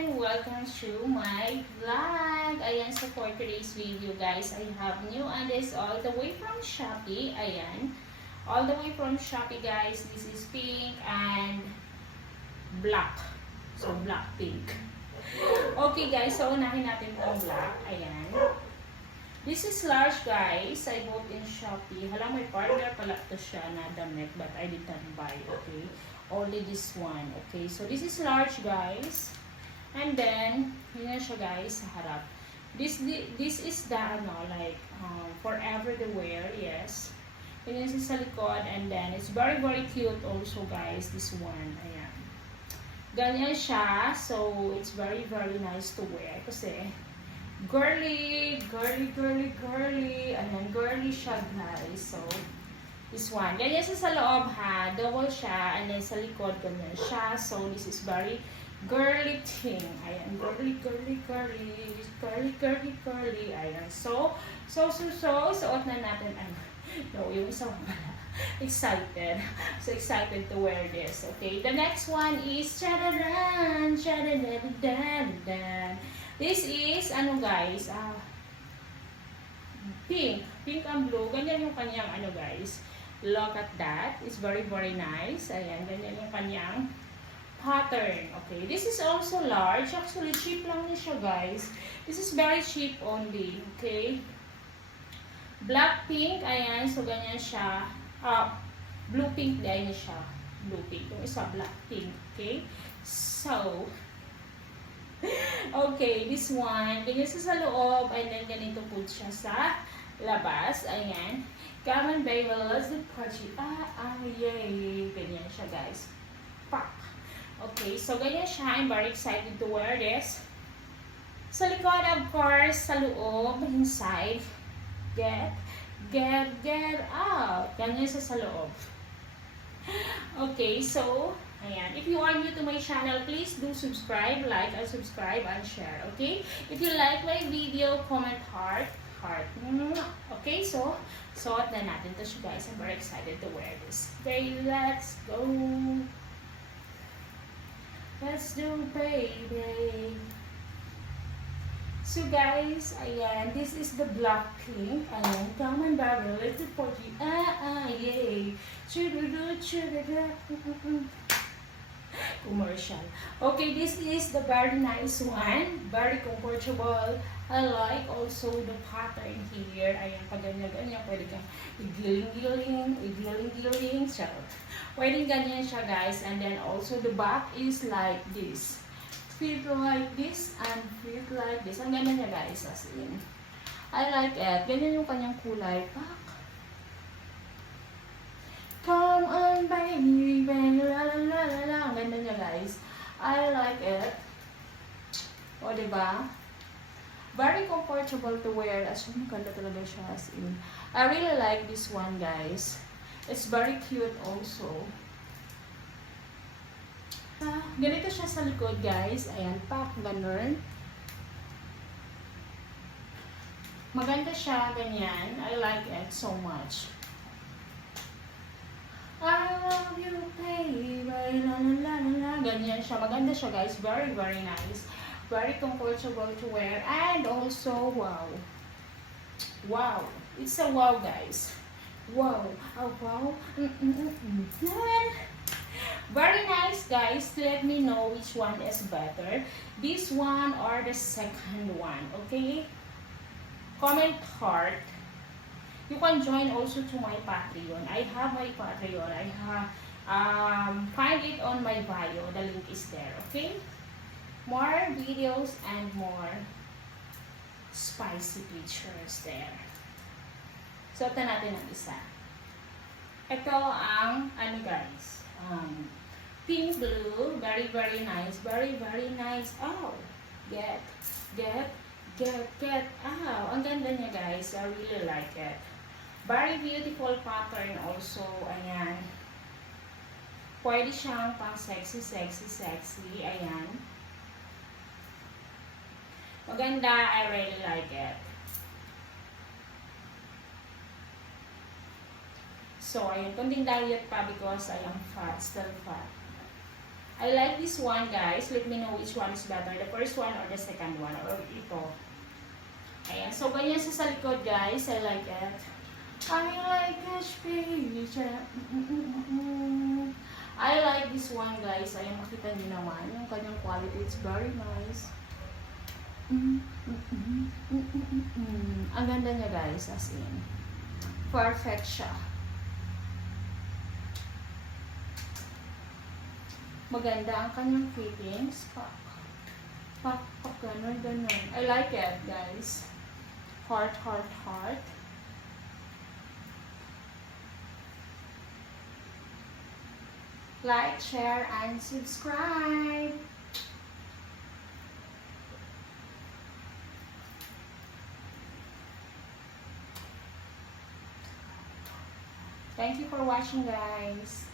everyone! Welcome to my vlog! Ayan, so for today's video guys, I have new undies all the way from Shopee. Ayan, all the way from Shopee guys. This is pink and black. So, black pink. Okay guys, so unahin natin itong black. Ayan. This is large guys. I bought in Shopee. Hala, may partner pala to siya na damit but I did not buy. Okay. Only this one. Okay. So this is large guys. And then, yun na siya guys sa harap. This is the ano, like forever to wear. Yes. Yun yung sa likod. And then, it's very cute also guys. This one. Ayan. Ganyan siya. So, it's very nice to wear. Kasi, girly. And then girly siya guys. So, this one. Ganyan siya sa loob ha. Double siya. And then sa likod ganyan siya. So, this is very girly thing. Ayan. Girly. Ayan. So, suot na natin. No, yung isa pala. Excited. So excited to wear this. Okay. The next one is this is, ano guys, pink. Pink and blue. Ganyan yung kanyang, ano guys. Look at that. It's very nice. Ayan, ganyan yung kanyang pattern. Okay. This is also large. Actually, cheap lang niya siya, guys. This is very cheap only. Okay. Black pink. Ayan. So, ganyan siya. Blue pink. Ganyan siya. Blue pink. Yung isa, black pink. Okay. So, okay, this one, ganyan siya sa loob, and then ganito po siya sa labas. Ayan. Come on, baby, let's do party. Yay. Ganyan siya, guys. Pak. Okay, so ganyan siya. I'm very excited to wear this. Sa likod, of course, sa loob, inside, get out. Ganyan siya sa loob. Okay, so, ayan. If you are new to my channel, please do subscribe, like, and subscribe, and share. Okay? If you like my video, comment heart. Okay, so, suot na natin to siya, guys. I'm very excited to wear this. Okay, let's go. Let's do, baby. So, guys, ayan. This is the black pink. Ayan. Come on, baby. Let's do party. Yay. Commercial. Okay, this is the very nice one. Very comfortable. I like also the pattern here. Ayan, pag ganyan, pwede kang igling. So, pwede ganyan siya, guys. And then also the back is like this. Fit like this and fit like this. Ang ganda niya, guys, as in. I like it. Ganyan yung kanyang kulay. Pak. Come on, baby, la. Ang ganda niya, guys. I like it. O, diba? Very comfortable to wear. As in, ganda talaga siya, as in. I really like this one, guys. It's very cute also. Ganito siya sa likod, guys. Ayan, pak, ganun. Maganda siya, ganyan. I like it so much. I love you, baby, la. Ganyan siya. Maganda siya, guys. Very nice. Very comfortable to wear. And also, wow. Wow. It's a wow, guys. Wow. Oh, wow. Very nice, guys. Let me know which one is better. This one or the second one. Okay? Comment heart. You can join also to my Patreon. I have my Patreon. I have find it on my bio. The link is there. Okay? More videos and more spicy pictures there. So, ito natin ang isa. Ito ang, ano guys, pink blue. Very nice. Very nice. Oh, get. Oh, ang ganda niya, guys. I really like it. Very beautiful pattern also. Ayan. Pwede siyang pang sexy. Ayan. Maganda. I really like it. So, ayun. Kunding diet pa because I am fat. Still fat. I like this one, guys. Let me know which one is better. The first one or the second one. Or ito. Ayan. So, ganyan siya sa likod, guys. I like it. I like cash picture. I like this one, guys. Ayan, makita niyo naman. Yung kanyang quality. It's very nice. Ang ganda niya, guys. As in. Perfect siya. Maganda ang kanyang fittings. Pak, ganun. I like it, guys. Heart. Like, share, and subscribe. Thank you for watching, guys.